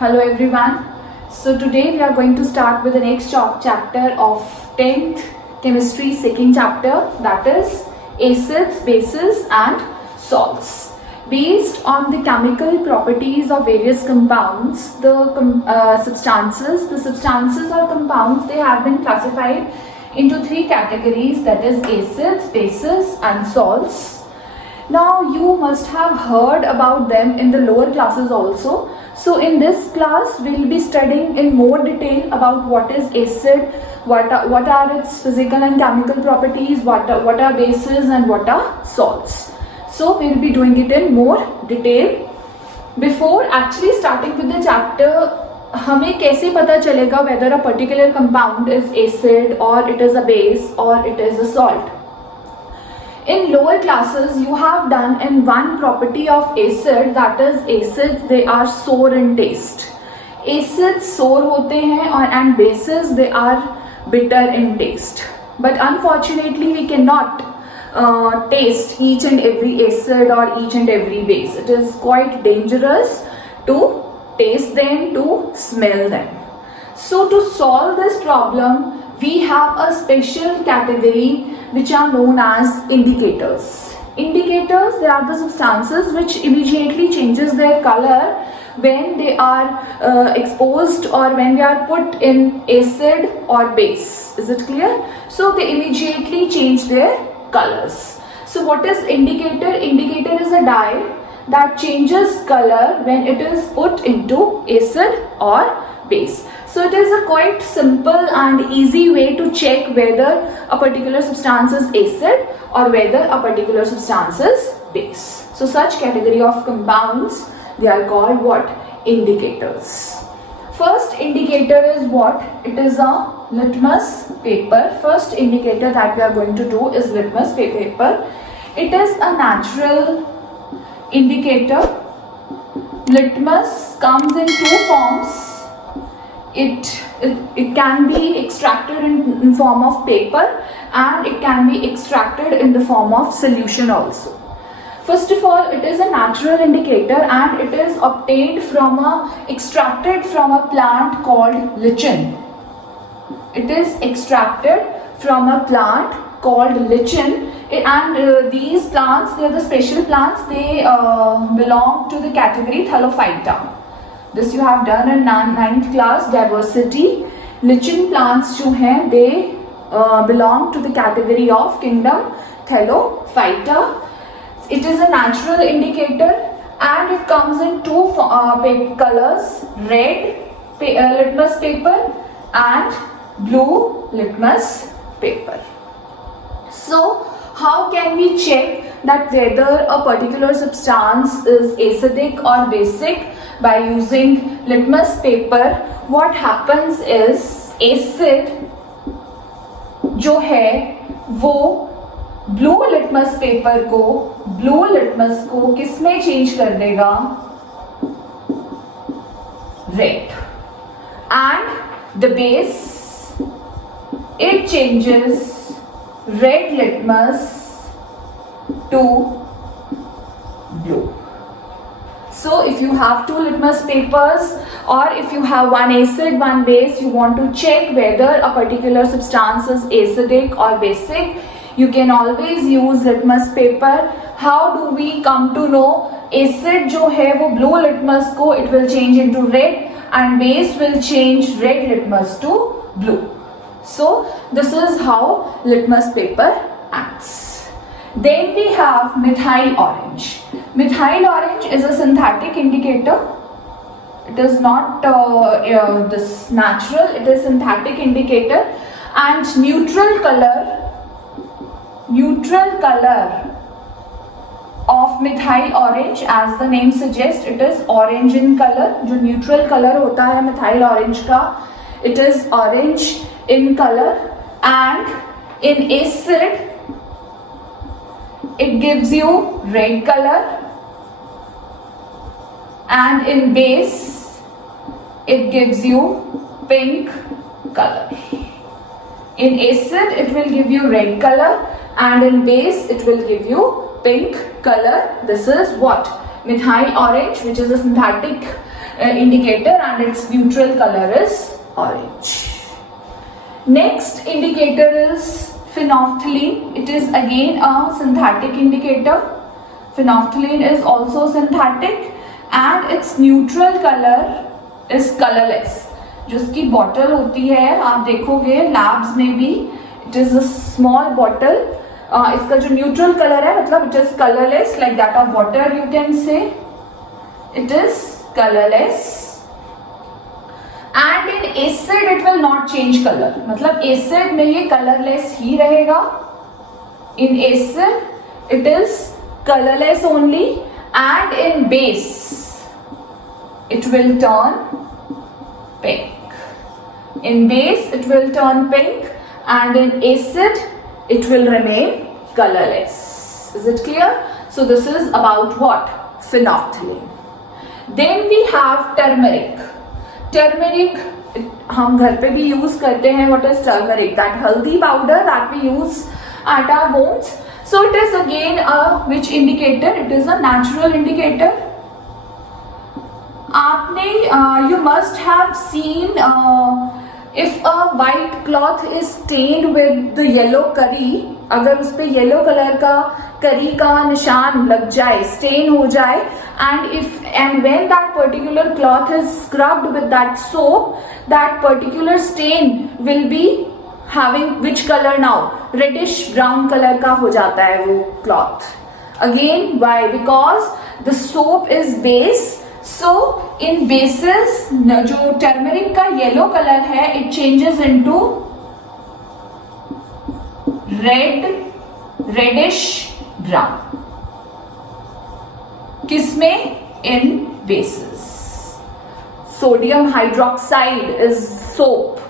Hello everyone. So today we are going to start with the next chapter of 10th chemistry second chapter, that is acids, bases and salts. Based on the chemical properties of various compounds, the substances or compounds, they have been classified into three categories, that is acids, bases and salts. Now you must have heard about them in the lower classes also. So in this class we'll be studying in more detail about what is acid, what are its physical and chemical properties, what are bases and what are salts. So we'll be doing it in more detail. Before actually starting with the chapter, हमें कैसे पता चलेगा whether a particular compound is acid or it is a base or it is a salt? In lower classes, you have done in one property of acid, that is acids, they are sour in taste. Acids sour होते हैं and bases, they are bitter in taste. But unfortunately, we cannot taste each and every acid or each and every base. It is quite dangerous to taste them, to smell them. So to solve this problem, we have a special category which are known as indicators. Indicators, they are the substances which immediately changes their color when they are exposed or when they are put in acid or base. Is it clear? So they immediately change their colors. So what is indicator? Indicator is a dye that changes color when it is put into acid or base. So it is a quite simple and easy way to check whether a particular substance is acid or whether a particular substance is base. So such category of compounds, they are called what? Indicators. First indicator is what? It is a litmus paper. First indicator that we are going to do is litmus paper. It is a natural indicator. Litmus comes in two forms. It can be extracted in form of paper and it can be extracted in the form of solution also. First of all, it is a natural indicator and it is extracted from a plant called lichen. It is extracted from a plant called lichen, and these plants, they are the special plants, they belong to the category Thallophyta. This you have done in 9th class, diversity. Lichen plants जो हैं, they belong to the category of kingdom Thallophyta. It is a natural indicator and it comes in two colors, red litmus paper and blue litmus paper. So how can we check that whether a particular substance is acidic or basic? By using litmus paper, what happens is acid जो है वो blue litmus paper को किस में change कर देगा? Red. And the base, it changes red litmus to blue. So if you have two litmus papers or if you have one acid, one base, you want to check whether a particular substance is acidic or basic, you can always use litmus paper. How do we come to know? Acid जो है वो blue litmus को it will change into red and base will change red litmus to blue. So this is how litmus paper acts. Then we have methyl orange. Methyl orange is a synthetic indicator. It is not this natural, it is synthetic indicator. And neutral color of methyl orange, as the name suggests, it is orange in color. जो neutral color होता है methyl orange का, it is orange in color. And in acid, it gives you red color. And in base, it gives you pink color. In acid, it will give you red color, and in base, it will give you pink color. This is what? Methyl orange, which is a synthetic indicator and its neutral color is orange. Next indicator is phenolphthalein. It is again a synthetic indicator. Phenolphthalein is also synthetic and its neutral color is colorless. जिसकी bottle होती है आप देखोगे labs में भी, it is a small bottle. इसका जो neutral colour है मतलब it is colourless like that of water, you can say it is colourless. And in acid it will not change colour, मतलब एसिड में ये कलरलेस ही रहेगा. In acid it is colorless only, and in base it will turn pink. In base it will turn pink and in acid it will remain colorless. Is it clear? So this is about what? Phenolphthalein. Then we have turmeric. Turmeric हम घर पे भी use करते हैं. What is turmeric? That haldi powder that we use at our homes. So it is again a which indicator? It is a natural indicator. आपने you must have seen if a white cloth is stained with the yellow curry, अगर उस पे yellow colour का करी का निशान लग जाए, स्टेन हो जाए, and when that particular cloth is scrubbed with that soap, that particular stain will be having which color now? Reddish brown color का हो जाता है वो cloth. Again, why? Because the soap is base. So in bases जो turmeric का yellow color है, it changes into reddish brown. किसमें? In bases. Sodium hydroxide is soap.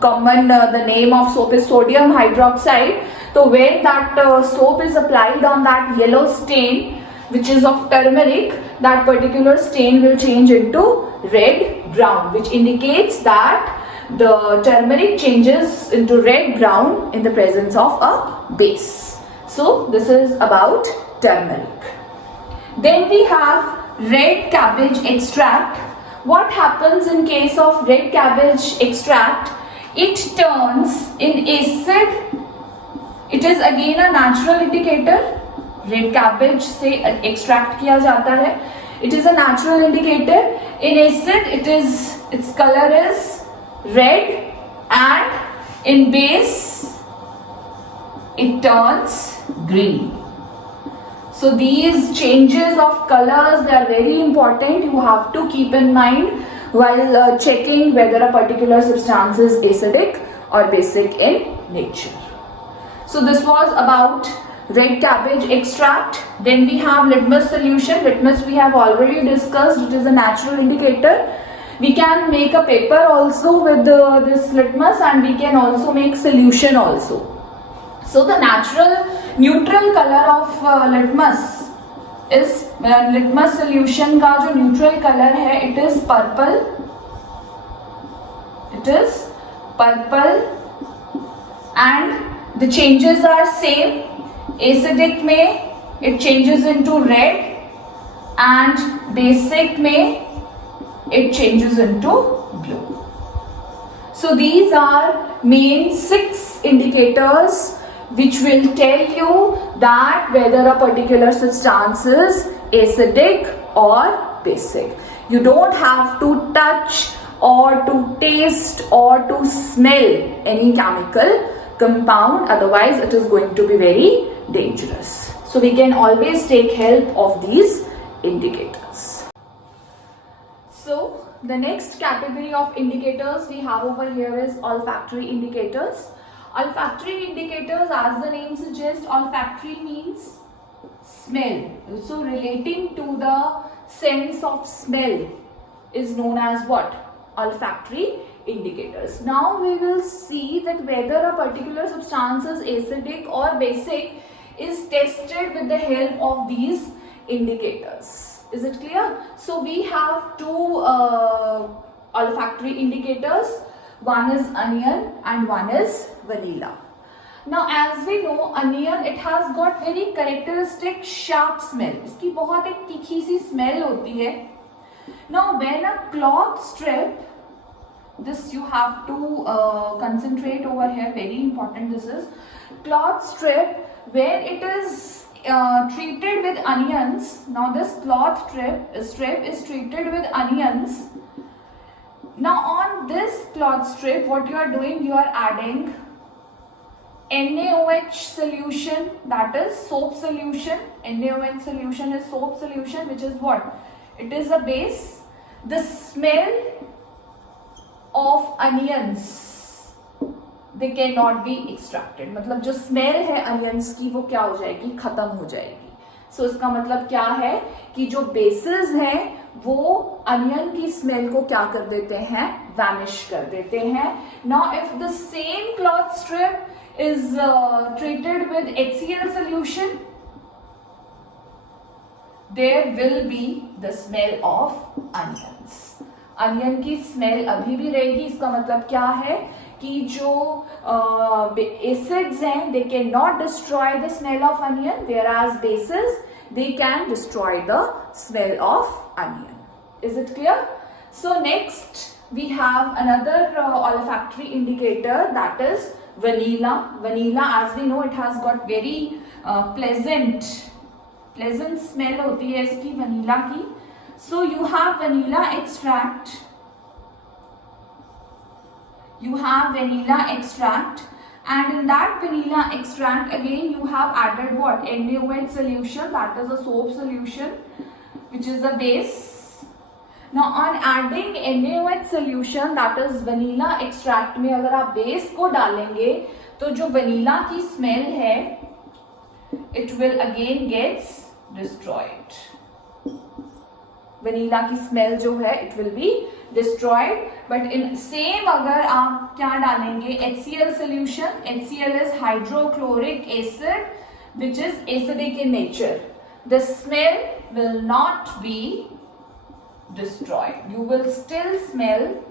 Common the name of soap is sodium hydroxide. So when that soap is applied on that yellow stain which is of turmeric, that particular stain will change into red brown, which indicates that the turmeric changes into red brown in the presence of a base. So this is about turmeric. Then we have red cabbage extract. What happens in case of red cabbage extract? It turns in acid. It is again a natural indicator. Red cabbage से extract किया जाता है. It is a natural indicator. In acid, its color is red, and in base, it turns green. So these changes of colors, they are very important. You have to keep in mind while checking whether a particular substance is acidic or basic in nature. So this was about red cabbage extract. Then we have litmus solution. Litmus we have already discussed. It is a natural indicator. We can make a paper also with this litmus, and we can also make solution also. So the neutral color of litmus is litmus solution का जो neutral color है, it is purple. It is purple, and the changes are same. Acidic में it changes into red, and basic में it changes into blue. So these are main 6 indicators which will tell you that whether a particular substance is acidic or basic. You don't have to touch or to taste or to smell any chemical compound, otherwise it is going to be very dangerous. So we can always take help of these indicators. So the next category of indicators we have over here is olfactory indicators. Olfactory indicators, as the name suggests, olfactory means smell. So relating to the sense of smell is known as what? Olfactory indicators. Now we will see that whether a particular substance is acidic or basic is tested with the help of these indicators. Is it clear? So we have 2 olfactory indicators. One is onion and one is vanilla. Now as we know, onion it has got very characteristic sharp smell. इसकी बहुत एक तीखी सी smell होती है. Now when a cloth strip, this you have to concentrate over here, very important this is, cloth strip, when it is treated with onions, now this cloth strip is treated with onions. Now on this cloth strip, what you are doing, you are adding NaOH solution, that is soap solution. NaOH solution is soap solution, which is what? It is a base. The smell of onions, they cannot be extracted. मतलब जो smell है onions की वो क्या हो जाएगी, खत्म हो जाएगी. So इसका मतलब क्या है कि जो bases हैं वो अनियन की स्मेल को क्या कर देते हैं, वैनिश कर देते हैं. Now if the same cloth strip is treated with HCl solution, there will be the smell of onions. Onion की स्मेल अभी भी रहेगी. इसका मतलब क्या है कि जो एसिड्स हैं they cannot destroy the smell of onion, whereas bases they can destroy the smell of onion. Is it clear? So next we have another olfactory indicator, that is vanilla. Vanilla, as we know, it has got very pleasant smell होती है इसकी vanilla की. So you have vanilla extract. You have vanilla extract, and in that vanilla extract again you have added what? NaOH solution, that is a soap solution, which is the base. Now on adding NaOH solution, that is vanilla extract में अगर आप base को डालेंगे तो जो vanilla की smell है it will again gets destroyed. vanilla की smell जो है it will be destroyed. But in same अगर आप क्या डालेंगे, HCl solution, HCl is hydrochloric acid which is acidic in nature, the smell will not be destroyed. You will still smell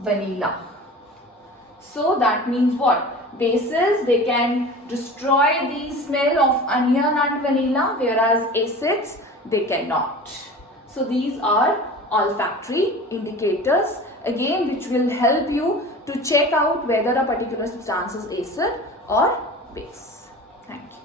vanilla. So that means what? Bases, they can destroy the smell of onion and vanilla, whereas acids, they cannot. So these are olfactory indicators, again, which will help you to check out whether a particular substance is acid or base. Thank you.